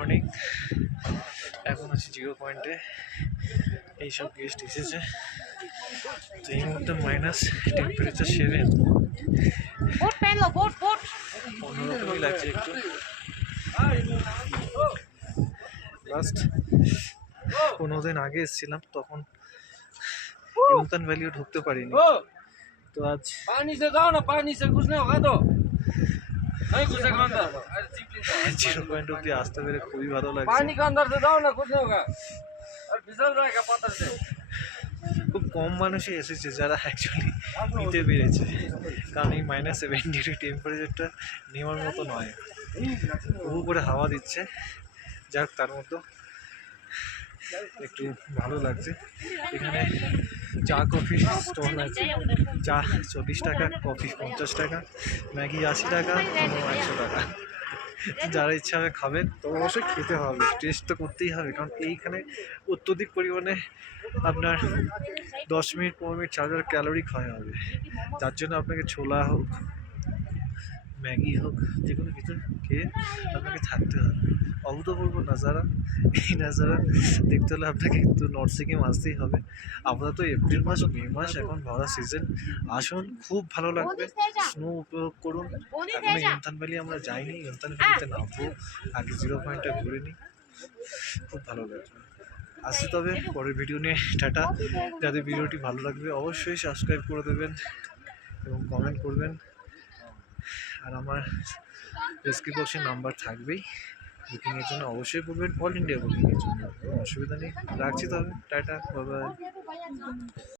Morning. এখন আছি zero পয়েন্টে। এইসব গেস্ট এসেছে, তো এই মুহূর্তে মাইনাস টেম্পারেচার 7। অন্যরকমই লাগছে একটু। লাস্ট 15 দিন আগে এসেছিলাম, তখন ইউনতান ভ্যালিও ঢুকতে পারিনি। তো আজ पानी से जाओ ना, पानी से कुछ नहीं होगा तो नहीं घुसेगा अंदर। জিরো পয়েন্ট অব্দি আসতে পেরে খুবই ভালো লাগছে। पानी के अंदर से जाओ ना, कुछ नहीं होगा और फिसल जाएगा पत्थर से। খুব কম মানুষই এসেছে যারা অ্যাকচুয়ালি নিতে পেরেছে, কারণ এই -70 টেম্পারেচারটা নেওয়ার মতো নয়। হু করে হাওয়া দিচ্ছে, যাক তার মতো একটু ভালো লাগছে। এখানে চা কফি স্টল আছে, চা 40 টাকা, কফি 50 টাকা, ম্যাগি 80 টাকা, 100 টাকা। যারা ইচ্ছা হবে খাবেন, তো অবশ্যই খেতে হবে, টেস্ট তো করতেই হবে, কারণ এইখানে অত্যধিক পরিমাণে আপনার 10 মিনিট 15 মিনিট 4000 ক্যালোরি খাওয়া হবে। যার জন্য আপনাকে ছোলা হোক, ম্যাগি হোক, যে কোনো কিছু খেয়ে আপনাকে থাকতে হবে। অভূতপূর্ব নাজারা। এই নাজারা দেখতে হলে আপনাকে কিন্তু নর্থ সিকিম আসতেই হবে। আপাতত এপ্রিল মাস ও মে মাস এখন ভরা সিজন। আসুন, খুব ভালো লাগবে, স্নো উপভোগ করুন। এখনো ইউনতান ভ্যালি আমরা যাইনি, ইউনতান ভ্যালিতে নামবো, আগে জিরো পয়েন্টটা ঘুরে নিই, খুব ভালো লাগবে। আসছি তবে পরের ভিডিও নিয়ে। টাটা। যাদের ভিডিওটি ভালো লাগবে অবশ্যই সাবস্ক্রাইব করে দেবেন এবং কমেন্ট করবেন। আর আমার ডেসক্রিপশন নাম্বার থাকবেই, বুকিংয়ের জন্য অবশ্যই বলবেন, অল ইন্ডিয়া বুকিংয়ের জন্য। অসুবিধা নেই, রাখছি তবে, টাটা, বাই বাই।